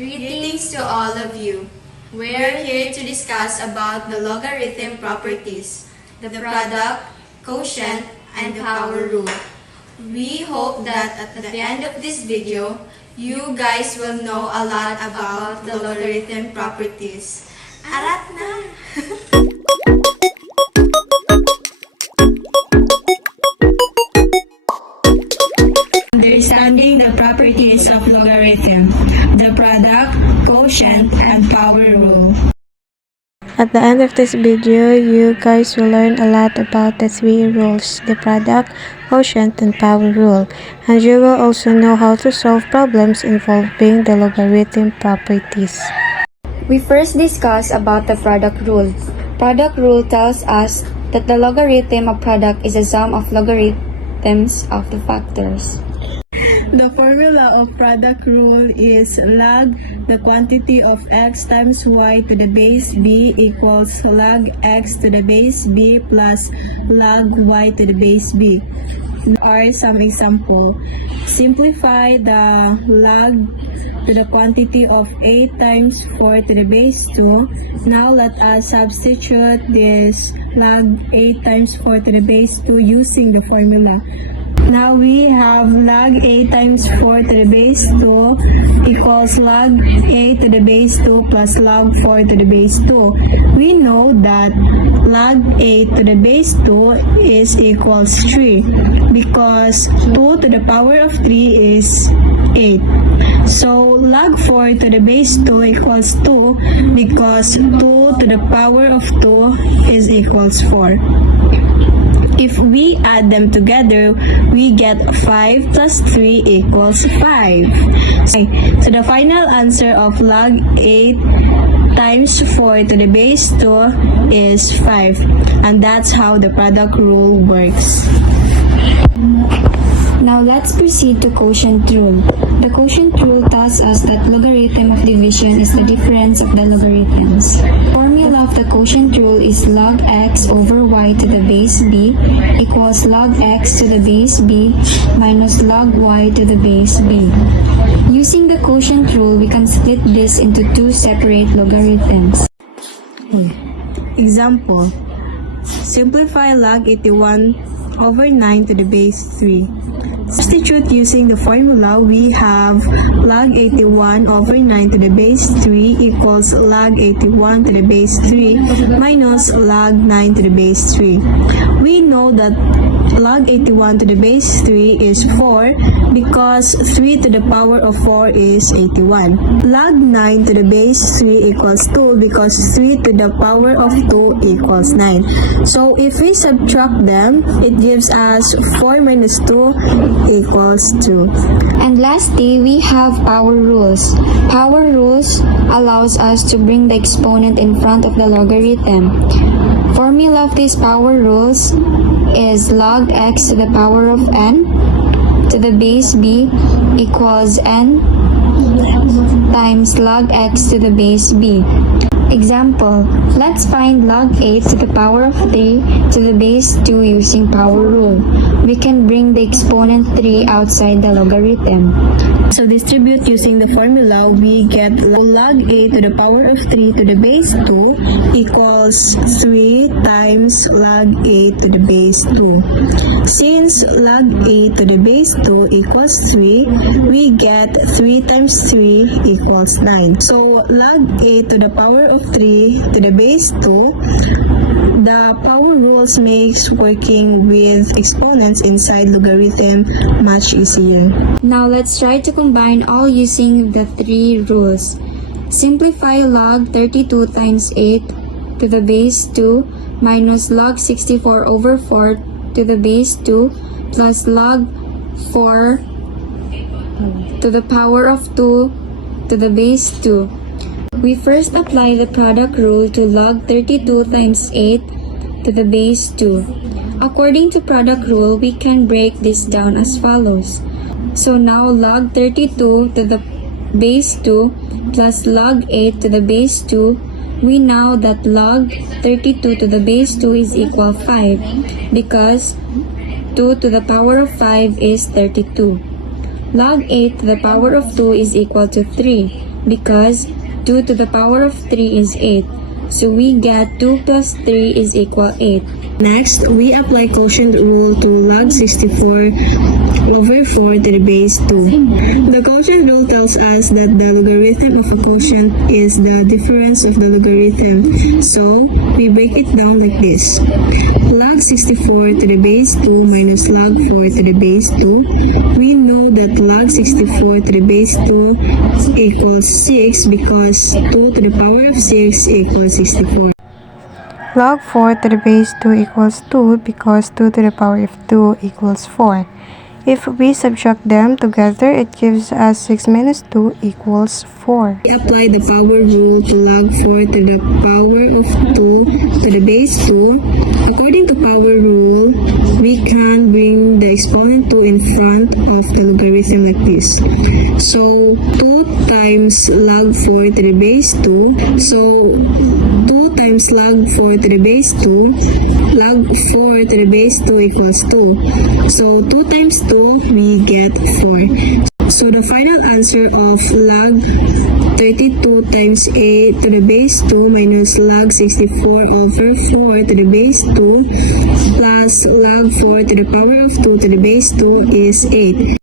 Greetings to all of you. We're here to discuss about the logarithm properties, the product, quotient, and power rule. We hope that at the end of this video, you guys will know a lot about the logarithm properties. Arat na! Understanding the properties of logarithm, the product, quotient, and power rule. At the end of this video, you guys will learn a lot about the three rules, the product, quotient, and power rule. And you will also know how to solve problems involving the logarithm properties. We first discuss about the product rule. Product rule tells us that the logarithm of product is a sum of logarithms of the factors. The formula of product rule is log the quantity of x times y to the base b equals log x to the base b plus log y to the base b. There are some examples. Simplify the log to the quantity of 8 times 4 to the base 2. Now let us substitute this log 8 times 4 to the base 2 using the formula. Now we have log 8 times 4 to the base 2 equals log 8 to the base 2 plus log 4 to the base 2. We know that log 8 to the base 2 is equals 3 because 2 to the power of 3 is 8. So log 4 to the base 2 equals 2 because 2 to the power of 2 is equals 4. If we add them together, we get 5 plus 3 equals 5. So the final answer of log 8 times 4 to the base 2 is 5. And that's how the product rule works. Now let's proceed to quotient rule. The quotient rule tells us that logarithm of division is the difference of the logarithms. Formula of the quotient rule is log x over y to the base b equals log x to the base b minus log y to the base b. Using the quotient rule, we can split this into two separate logarithms. Example. Simplify log 81 over 9 to the base 3. Substitute using the formula, we have log 81 over 9 to the base 3 equals log 81 to the base 3 minus log 9 to the base 3. We know that log 81 to the base 3 is 4 because 3 to the power of 4 is 81. Log 9 to the base 3 equals 2 because 3 to the power of 2 equals 9. So if we subtract them, it gives us 4 minus 2 equals 2. And lastly, we have power rules. Power rules allows us to bring the exponent in front of the logarithm. Formula of these power rules is log x to the power of n to the base b equals n times log x to the base b. Example, let's find log 8 to the power of 3 to the base 2 using power rule. We can bring the exponent 3 outside the logarithm. So distribute using the formula, we get log 8 to the power of 3 to the base 2 equals 3 times log 8 to the base 2. Since log 8 to the base 2 equals 3, we get 3 times 3 equals 9. So log 8 to the power of 3 to the base 2, the power rules makes working with exponents inside logarithm much easier. Now let's try to combine all using the three rules. Simplify log 32 times 8 to the base 2 minus log 64 over 4 to the base 2 plus log 4 to the power of 2 to the base 2. We first apply the product rule to log 32 times 8 to the base 2. According to product rule, we can break this down as follows. So now log 32 to the base 2 plus log 8 to the base 2, we know that log 32 to the base 2 is equal 5 because 2 to the power of 5 is 32. Log 8 to the power of 2 is equal to 3 because 2 to the power of 3 is 8. So we get 2 plus 3 is equal 8. Next, we apply quotient rule to log 64 over 4 to the base 2. The quotient rule tells us that the logarithm of a quotient is the difference of the logarithm. So, we break it down like this. Log 64 to the base 2 minus log 4 to the base 2. We know that log 64 to the base 2 equals 6 because 2 to the power of 6 equals 64. Log 4 to the base 2 equals 2 because 2 to the power of 2 equals 4. If we subtract them together, it gives us 6 minus 2 equals 4. We apply the power rule to log 4 to the power of 2 to the base 2. According to power rule, we can bring the exponent 2 in front of the logarithm like this. So, 2 times log 4 to the base 2. So, 2 times log 4 to the base 2. Log 4 to the base 2 equals 2. So, 2 times 2, we get 4. So, the final answer of log 32 times 8 to the base 2 minus log 64 over 4 to the base 2 plus log 4 to the power of 2 to the base 2 is 8.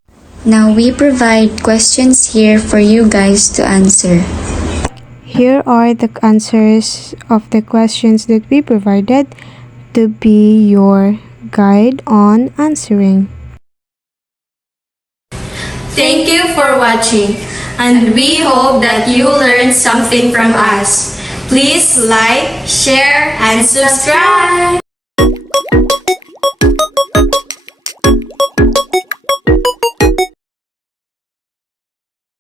Now we provide questions here for you guys to answer. Here are the answers of the questions that we provided to be your guide on answering. Thank you for watching, and we hope that you learned something from us. Please like, share, and subscribe!